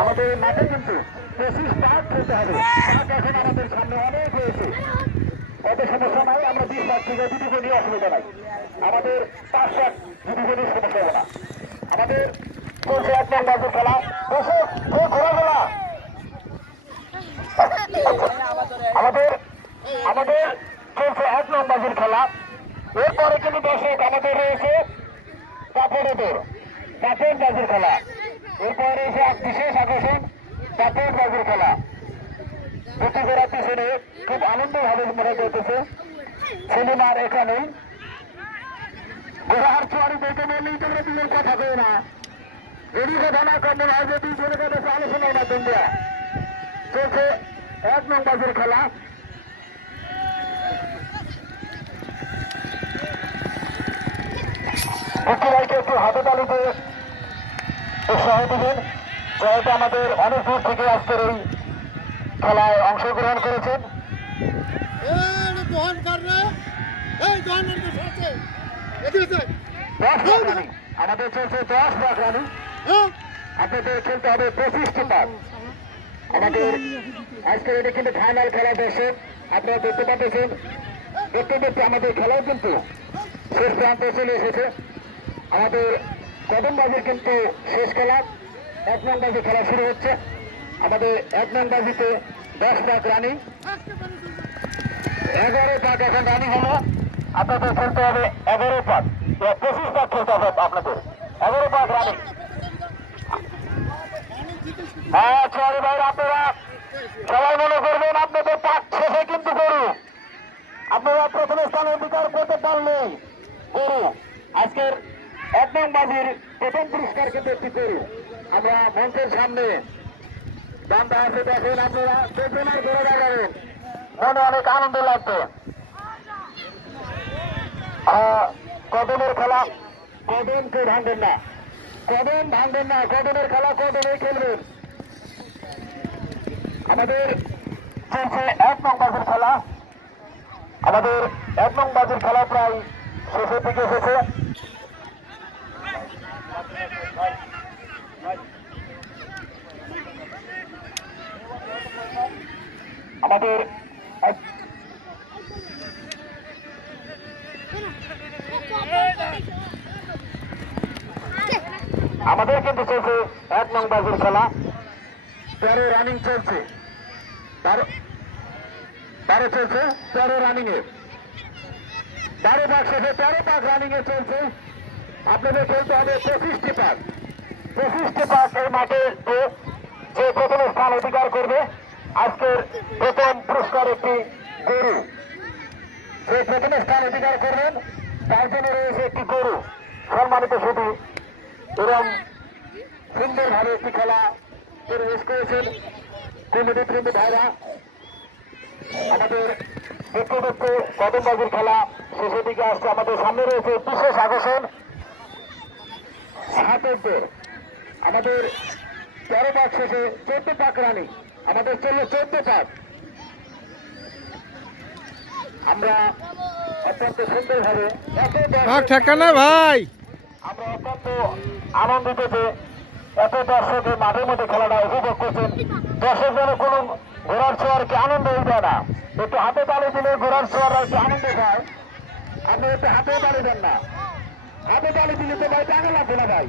আমাদের মাঠে কিন্তু 25 পাক খেলতে হবে। এখন আমাদের সামনে অনেক রয়েছে, অত সমস্যা নাই। আমরা 20 পাক থেকে দুটো নিয়ে অসুবিধা নাই। আমাদের 5 পাক দুটো নিয়ে সমস্যা হবে না। আমাদের চলছে 1 নং বাজুর খেলা। দর্শক ঘোরাঘোরা আমাদের আমাদের চলছে 1 নং বাজুর খেলা। এরপরে কিন্তু দর্শক আমাদের রয়েছে কাপড়ের বাজুর খেলা। এরপরে রয়েছে এক বিশেষ আকর্ষণ কাপড় বাজুর খেলা। দুটি ঘোড়ার পিছনে খুব আনন্দভাবে মনে করতেছে সিনেমার এখানে ঘোড়ার চুয়ারি দেখে বললেই তোমরা দুজন কথা কেউ না, এদিকে ঘটনা কম হয় যে দুজনের কাছে আলোচনার মাধ্যম দেওয়া চলছে 1 নং বাজুর খেলা। ভাইকে একটু হাতে তালিতে উৎসাহ দিবেন, যেহেতু আমাদের অনেক দূর থেকে আজকের এই খেলায় অংশগ্রহণ করেছেন। আমাদের চলছে 10 পাক রানি। আপনাদের খেলতে হবে 25টি পাক। আমাদের আজকের এটা কিন্তু ফাইনাল খেলা দর্শক আপনারা দেখতে পাচ্ছেন। দেখতে দেখতে আমাদের খেলাও কিন্তু শেষ প্রান্তে চলে এসেছে। আমাদের কদমবাজির কিন্তু শেষ খেলা 1 নং বাজি খেলা শুরু হচ্ছে। আমাদের 1 নং বাজিতে 10 পাক রানি, 11 পাক এখন রানি হলো। আপনাদের খেলতে হবে 11 পাক, 25 পাক খেলতে হবে আপনাদের। 11 পাক রানি। হ্যাঁ চলে ভাই, আপনারা সবাই মনে করবেন আপনাদের পাক শেষে কিন্তু গরু, আপনারা প্রথম স্থান অধিকার করতে পারলেই গরু। আজকের 1 নং বাজির প্রথম পুরস্কার কিন্তু একটি গরু। আমরা মঞ্চের সামনে বান্ধা আছে, দেখেন আপনারা পেছনের ঘুরে দাঁড়াবেন, মনে অনেক আনন্দ লাগবে। কদমের খেলা, কদম কেউ ভাঙবেন না, কদম ভাঙবেন না, কদমের খেলা কদমে খেলবেন। আমাদের চলছে 1 নং বাজির খেলা। আমাদের 1 নং বাজির খেলা প্রায় শেষের দিকে এসেছে। আমাদের কিন্তু চলছে 1 নং বাজির খেলা। 13 রানিং চলছে, 12 চলছে, 13 রানিং এ 12 পাক শেষে 13 পাক রানিং এ চলছে। আপনাদের খেলতে হবে 25টি পাক। 25টি পাক এই মাঠে যে প্রথম স্থান অধিকার করবে, আজকের প্রথম পুরস্কার একটি গরু। যে প্রথম স্থান অধিকার করবেন তার জন্য রয়েছে একটি গরু। সম্মানিত শুধু এরকম সুন্দরভাবে একটি খেলা পরিবেশ করেছেন কমিটি ভাইরা। আমাদের দেখতে দেখতে কদমবাজির খেলা শেষের দিকে আসছে। আমাদের সামনে রয়েছে বিশেষ আকর্ষণ ছাত্রদের। আমাদের 13 পাক শেষে 14 পাক রানি, আমাদের চললো 14 পাক। আমরা অত্যন্ত সুন্দরভাবে ভাই আমরা অত্যন্ত আনন্দিত যে এত দর্শকের মাঠের মধ্যে খেলাটা উপভোগ করছেন। দর্শক যেন কোনো ঘোড়ার ছোঁয়ারকে আনন্দ দেয় না, একটু হাতে তালি দিলে ঘোড়ার ছোঁয়ার একটু আনন্দ পায়। আপনি একটু হাতে তালি দেন না, হাতে তালি দিলে তো ভাই টাকা লাগবে না ভাই।